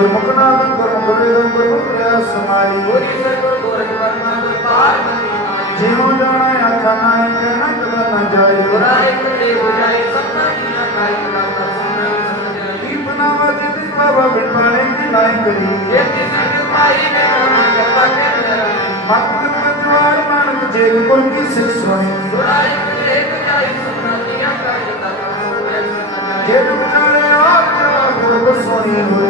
جنایا بٹان جائے نانک جے پور کی سر سونی جی سونی ہو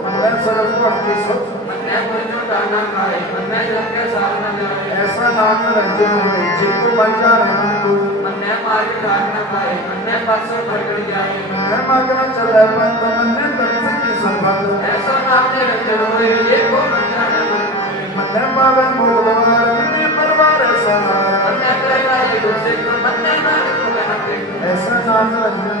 میں صرف کو اپنی سب ایسا دھاگ نہ رہتے ہوئے جن کو بن جا رہا ہوں میں مانگنا چلا ہے پر تمنے درسے کی سنبھل ایسا دھاگ نہ رہتے ہوئے یہ کو بن جا رہا ہوں میں مانگنا بھولا ہوں میں پروار ایسا دھاگ ایسا دھاگ نہ رہتے ہوئے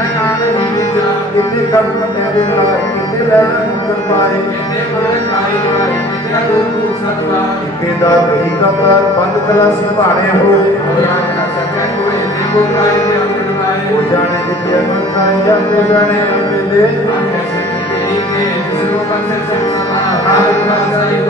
اے جانو جیڑا کتے کوں تے دے رہا کتے رہن نہ پائے تے مرن چاہی دا اے تے پوچھدا تے دا کئی صفر بند کلا سی پہاڑے ہو اوہ کر سکیں ہو اے دی گوری اے تے پوجا نے دتی اے من کھا جا تے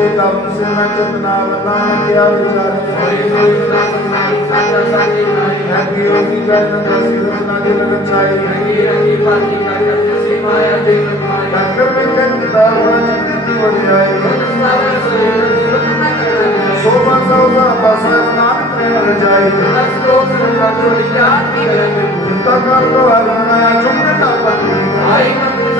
ਦੇ ਤਮ ਸੇ ਮੈਂ ਜਤ ਨਾਲ ਲਾ ਕੇ ਆ ਗੁਜ਼ਾਰੀ ਹਰੀ ਹੋਈ ਰਤ ਨਾਲ ਸਾਜਾ ਸਾਜੀ ਮੈਂ ਕੀ ਉਹ ਕੀ ਕਰਨ ਦਾ ਸਿਰ ਨਾ ਦੇ ਨਾ ਚਾਈ ਰਹੀ ਰਹੀ ਪਾਤੀ ਕਾ ਕਰ ਸੇ ਮਾਇਆ ਦੇ ਨਾ ਕਰ ਮੈਂ ਕੰਨ ਦਾ ਵਾਜ ਦਿੱਤੀ ਵੜਿਆਈ ਸੋਮਾ ਸੋਮਾ ਬਸਰ ਨਾ ਪ੍ਰੇਮ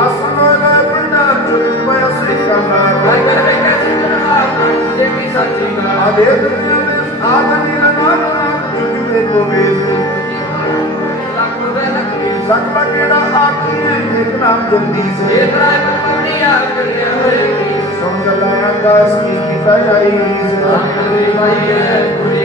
اسمولے بندا روپیا سیتھاں دا لے کیتا اے کیتا اے اے دے استاد نال نال جدی پے کو ویسو جدی پے لا کوے دا زاکوے دا آکھے کھیت نام جلدی سے کھیتاں اک پوری یاد کرن والی سنگ داایا آاس کی سایہ آئی سائیں دے واری ہے پوری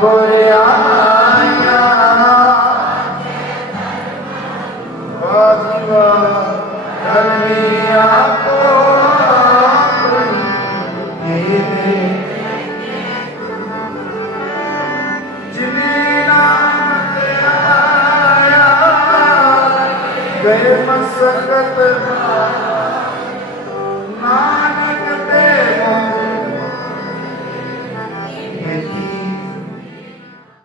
કોરે આના મે ધર્મનું બાજીવા તમીયા કો કોરે હે રેન્ય કુ તીલીના તાયા બે મસકત ના